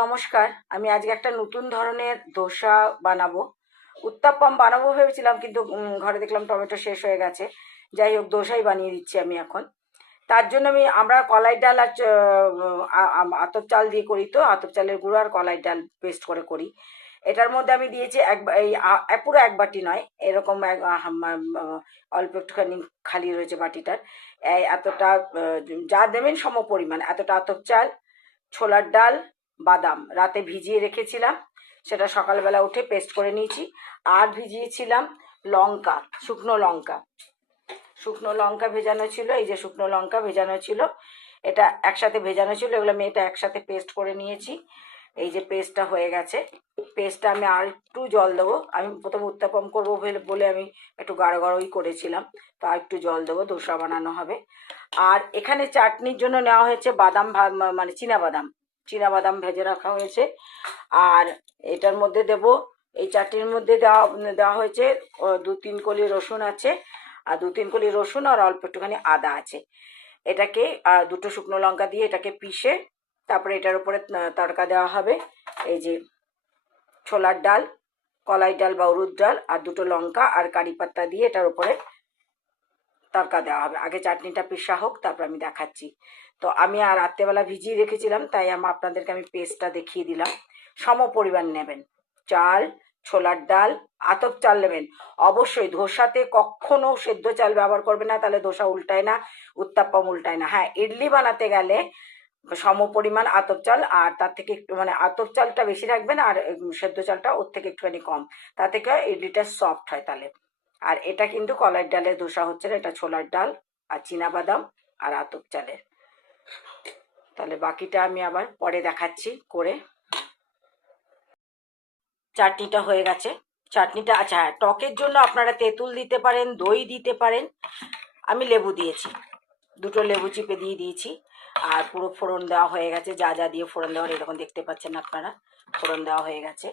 নমস্কার, আমি আজকে একটা নতুন ধরনের দোসা বানাবো। উত্তাপ্পম বানাবো ভেবেছিলাম, কিন্তু ঘরে দেখলাম টমেটো শেষ হয়ে গেছে। যাই হোক, দোসাই বানিয়ে দিচ্ছি আমি এখন। তার জন্য আমি, আমরা কলাই ডাল আর আতপ চাল দিয়ে করি তো, আতপ চালের গুঁড়ো আর কলাই ডাল পেস্ট করে করি। এটার মধ্যে আমি দিয়েছি এক, এই পুরো এক বাটি নয়, এরকম এক অল্প একটুখানি খালি রয়েছে বাটিটার। এতটা যা দেবেন সম পরিমাণ এতটা আতপ চাল, ছোলার ডাল বাদাম। রাতে ভিজিয়ে রেখেছিলাম, সেটা সকালবেলা উঠে পেস্ট করে নিয়েছি। আর ভিজিয়েছিলাম লঙ্কা, শুকনো লঙ্কা। শুকনো লঙ্কা ভেজানো ছিল, এই যে শুকনো লঙ্কা ভেজানো ছিল, এটা একসাথে ভেজানো ছিল, এগুলো আমি এটা একসাথে পেস্ট করে নিয়েছি। এই যে পেস্টটা হয়ে গেছে, পেস্টটা আমি আর একটু জল দেবো। আমি প্রথমে উত্তাপন করব বলে- আমি একটু গাঢ় গাঢ়ই করেছিলাম, তো আর একটু জল দেবো, দোসা বানানো হবে। আর এখানে চাটনির জন্য নেওয়া হয়েছে বাদাম মানে চীনা বাদাম। বাদাম ভেজে রাখা হয়েছে। আর এটার মধ্যে দেব, এই চাটনির মধ্যে দেওয়া দেওয়া হয়েছে দু তিন কলি রসুন আছে। আর দু তিন কলি রসুন আর অল্প একটুখানি আদা আছে। এটাকে দুটো শুকনো লঙ্কা দিয়ে এটাকে পিষে, তারপরে এটার উপরে তড়কা দেওয়া হবে। এই যে ছোলার ডাল, কলাই ডাল বা উড়ুদ ডাল, আর দুটো লঙ্কা আর কারি পাত্তা দিয়ে এটার উপরে তড়কা দেওয়া হবে। আগে চাটনিটা পেশা হোক, তারপর আমি দেখাচ্ছি। তো আমি আর রাত্রেবেলা ভিজিয়ে রেখেছিলাম, তাই আমি আপনাদেরকে আমি পেস্টটা দেখিয়ে দিলাম। সম পরিমাণ নেবেন। চাল, ছোলার ডাল, আতপ চাল নেবেন। অবশ্যই ধোসাতে কখনো সেদ্ধ চাল ব্যবহার করবে না, তাহলে ধোসা উল্টায় না উত্তাপ্পম উল্টায় না। হ্যাঁ ইডলি বানাতে গেলে সম পরিমাণ আতপ চাল, আর তার থেকে একটু মানে আতপ চালটা বেশি রাখবেন, আর সেদ্ধ চালটা ওর থেকে একটুখানি কম। তা থেকে ইডলিটা সফট হয় তাহলে। আর এটা কিন্তু কলার ডালের ধোসা হচ্ছে না, এটা ছোলার ডাল আর বাদাম আর আতপ চালের। তাহলে বাকিটা আমি আবার পরে দেখাচ্ছি করে। চাটনিটা হয়ে গেছে। চাটনিটা আচ্ছা হ্যাঁ টকের জন্য আপনারা তেঁতুল দিতে পারেন, দই দিতে পারেন। আমি লেবু দিয়েছি। দুটো লেবু চিপে দিয়ে দিয়েছি। আর পুরো ফোড়ন দেওয়া হয়ে গেছে। যা যা দিয়ে ফোড়ন দেওয়ার, এরকম দেখতে পাচ্ছেন আপনারা, ফোড়ন দেওয়া হয়ে গেছে।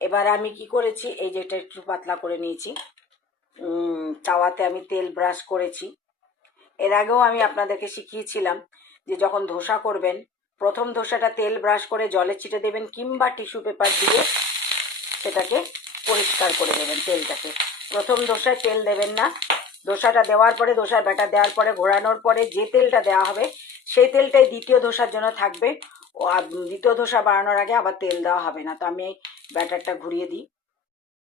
এবার আমি কি করেছি, এই যেটা একটু পাতলা করে নিয়েছি। উম, তাওয়াতে আমি তেল ব্রাশ করেছি। এর আগেও আমি আপনাদেরকে শিখিয়েছিলাম যে যখন ধোসা করবেন প্রথম ধোসাটা তেল ব্রাশ করে জলে ছিটে দেবেন কিংবা টিস্যু পেপার দিয়ে সেটাকে পরিষ্কার করে দেবেন তেলটাকে। প্রথম ধোসায় তেল দেবেন না। ধোসাটা দেওয়ার পরে ধোসার ব্যাটার দেওয়ার পরে ঘোরানোর পরে যে তেলটা দেওয়া হবে সেই তেলটাই দ্বিতীয় ধোসার জন্য থাকবে। ও দ্বিতীয় ধোসা বানানোর আগে আবার তেল দেওয়া হবে না। তো আমি ব্যাটারটা ঘুরিয়ে দিই।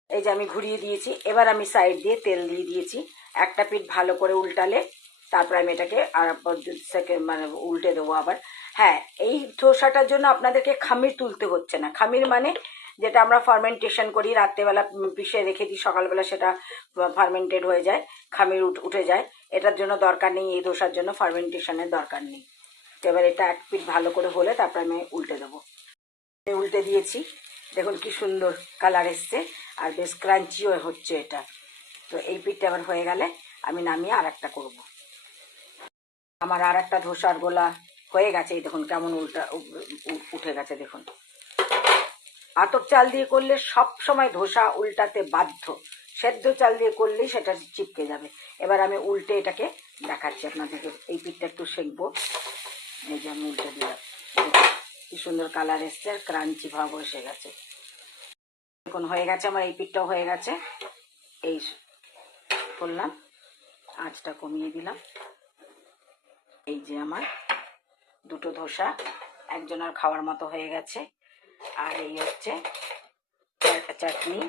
এই যে আমি ঘুরিয়ে দিয়েছি। এবার আমি সাইড দিয়ে তেল দিয়ে দিয়েছি। একটা পিঠ ভালো করে উল্টালে, তারপর আমি এটাকে আর সেকেন্ড মানে উল্টে দেবো আবার। হ্যাঁ এই ধোসাটার জন্য আপনাদেরকে খামির তুলতে হচ্ছে না। খামির মানে যেটা আমরা ফার্মেন্টেশন করি, রাত্রেবেলা পিষে রেখে দিই, সকালবেলা সেটা ফার্মেন্টেড হয়ে যায়, খামির উঠ- যায়। এটার জন্য দরকার নেই, এই ধোসার জন্য ফার্মেন্টেশনের দরকার নেই। তো এবার এটা এক পিঠ ভালো করে হলে তারপর আমি উল্টে দেবো। উল্টে দিয়েছি। দেখুন কি সুন্দর কালার এসছে, আর বেশ ক্রাঞ্চিও হচ্ছে এটা। তো এই পিঠটা আবার হয়ে গেলে আমি নামিয়ে আর একটা করব। আমার আর একটা ধোসার গোলা হয়ে গেছে, এই দেখুন কেমন উল্টা উঠে গেছে, দেখুন। আতপ চাল দিয়ে করলে সব সময় ধোসা উল্টাতে বাধ্য। সেদ্ধ চাল দিয়ে করলেই সেটা চিপকে যাবে। এবার আমি উল্টে এটাকে দেখাচ্ছি আপনাদেরকে। এই পিঠটা একটু সেঁকবো। এই যে আমি উল্টে দিলাম। কি সুন্দর কালার এসছে, আর ক্রাঞ্চি ভাব এসে গেছে। এখন হয়ে গেছে আমার এই পিঠটাও হয়ে গেছে। এই করলাম, আঁচটা কমিয়ে দিলাম। এই যে আমার দুটো ধোসা, একজনের খাওয়ার মতো হয়ে গেছে। আর এই হচ্ছে চাটনি।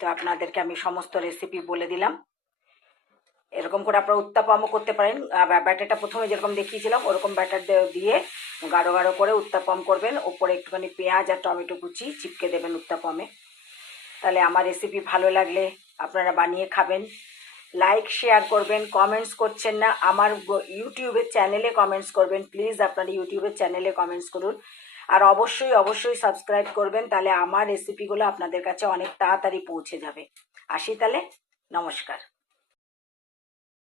তো আপনাদেরকে আমি সমস্ত রেসিপি বলে দিলাম। এরকম করে আপনারা উত্তাপামও করতে পারেন। ব্যাটারটা প্রথমে যেরকম দেখিয়েছিলাম, ওরকম ব্যাটার দিয়ে গাঢ় গাঢ় করে উত্তাপম করবেন। ওপরে একটুখানি পেঁয়াজ আর টমেটো কুচি চিপকে দেবেন উত্তাপমে। তাহলে আমার রেসিপি ভালো লাগলে আপনারা বানিয়ে খাবেন। লাইক শেয়ার করবেন কমেন্টস করছেন না, আমার ইউটিউবের চ্যানেলে কমেন্টস করবেন। প্লিজ আপনারা ইউটিউবের চ্যানেলে কমেন্টস করুন। আর অবশ্যই অবশ্যই সাবস্ক্রাইব করবেন, তাহলে আমার রেসিপিগুলো আপনাদের কাছে অনেক তাড়াতাড়ি পৌঁছে যাবে। আসি তাহলে, নমস্কার।